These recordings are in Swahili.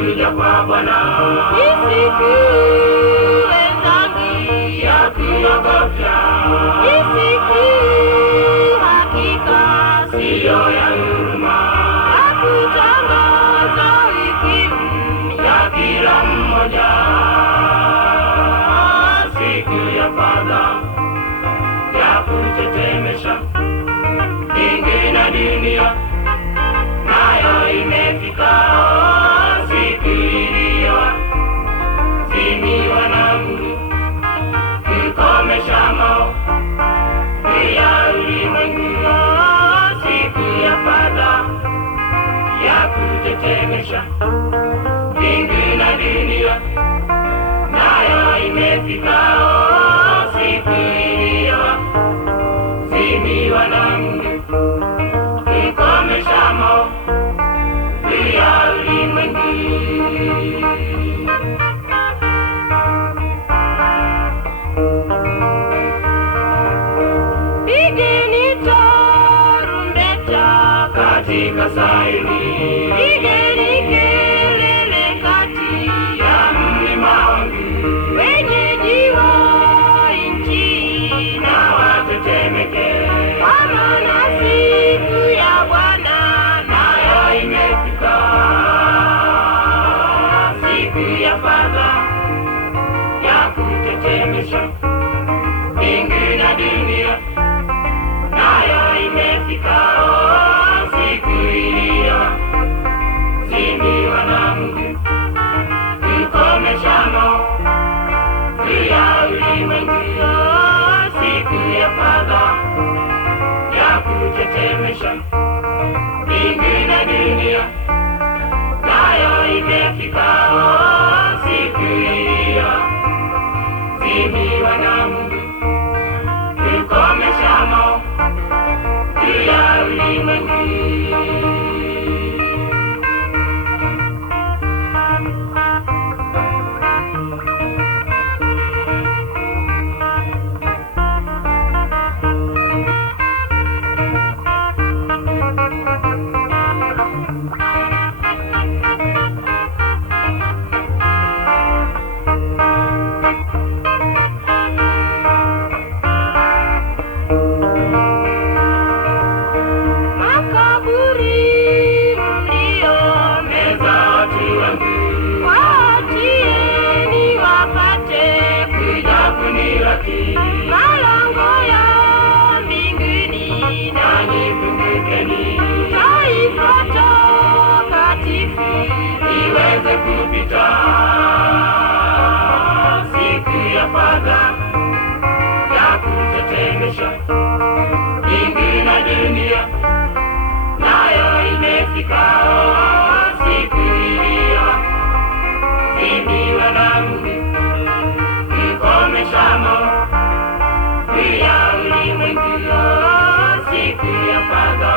kuja kwa Bwana. Ni siku wenzangu Ya kuogofya, ni siku hakika siyo ya huruma, ya kutangaza hukumu ya kila mmoja. Siku ya fadha, ya kutetemesha mbingu na dunia, nayo imefika. Siku iliyozimiwa na Mungu kukomesha maovu ya ulimwengu. Siku ya fadha, ya kutetemesha mbingu na dunia, nayo imefika. Siku iliyozimiwa na Mungu kukomesha maovu ya ulimwengu. Pigeni tarumbeta Katika Sayuni, pigeni kelele kati ya mlima wangu, wenyeji wa nchi na watetemeke, kwa maana siku ya Bwana nayo imefika. Siku ya fadha, ya kutetemesha mbingu na dunia, nayo imefika. Siku iliyozimiwa na Mungu kukomesha maovu ya ulimwengu. Siku ya fadha, ya kutetemesha mbingu na dunia, nayo imefika. Siku iliyozimiwa na Mungu kukomesha maovu ya ulimwengu. makaburi mlio Meza watu wangu waatieni wapate kuja kunilaki, malango ya mbinguni nanyi fungukeni, taifa takatifu iweze kupita. Siku ya fadha, ya kutetemesha mbingu na dunia, nayo imefika. Siku iliyozimiwa na Mungu kukomesha maovu ya ulimwengu. Siku ya fadha,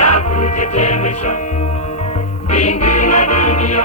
ya kutetemesha mbingu na dunia,